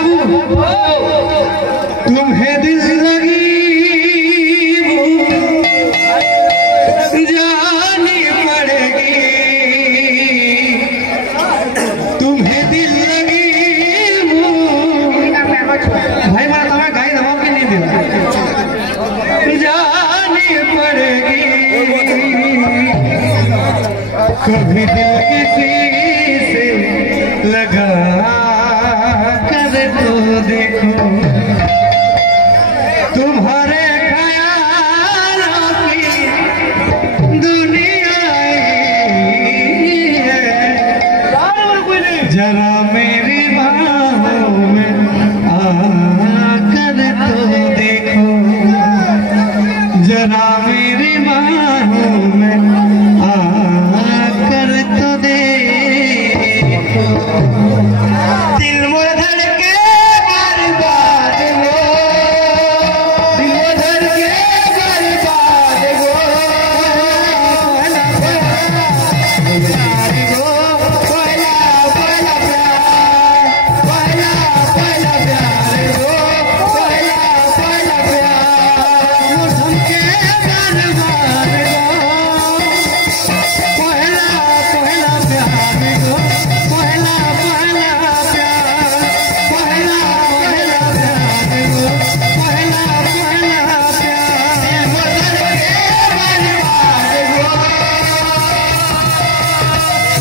बाबू तुम्हें दिल लगी जानी पड़ेगी, तुम्हें दिल लगी भाई मारा तुम्हें गाई दबाव की नहीं दिला जानी पड़ेगी। कभी दिल किसी से लगा कर तो देखो, तुम्हारे ख्यालों की दुनिया है, जरा मेरी बाहों में आकर तो देखो, जरा मेरी बाहों में आकर तो देखो। दिल वो धड़के बर्बाद हो, दिल वो धड़के बर्बाद हो, प्यार हो पहला पहला प्यार, पहला पहला प्यार हो, पहला पहला प्यार मौसम के बर्बाद हो, पहला पहला प्यार हो, पहला पहला प्यार, पहला पहला प्यार हो, पहला पहला प्यार मदर के बर्बाद हो,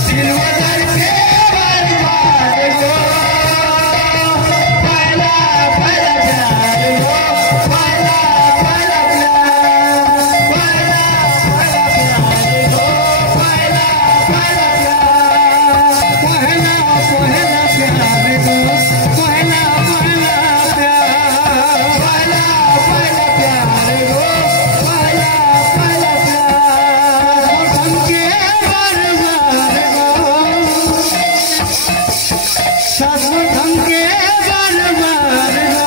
दिल मदर के बर्बाद हो, पहला पहला प्यार हो, पहला पहला प्यार, पहला पहला प्यार हो, पहला पहला प्यार, पहला पहला प्यार हो, पहला पहला प्यार, पहला पहला प्यार हो, पहला पहला प्यार मौसम के बर्बाद हो, मौसम के बर्बाद हो,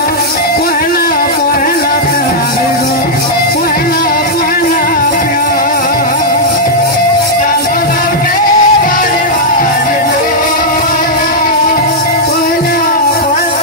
पहला पहला प्यार हो, पहला पहला प्यार मौसम के बर्बाद हो, पहला पहला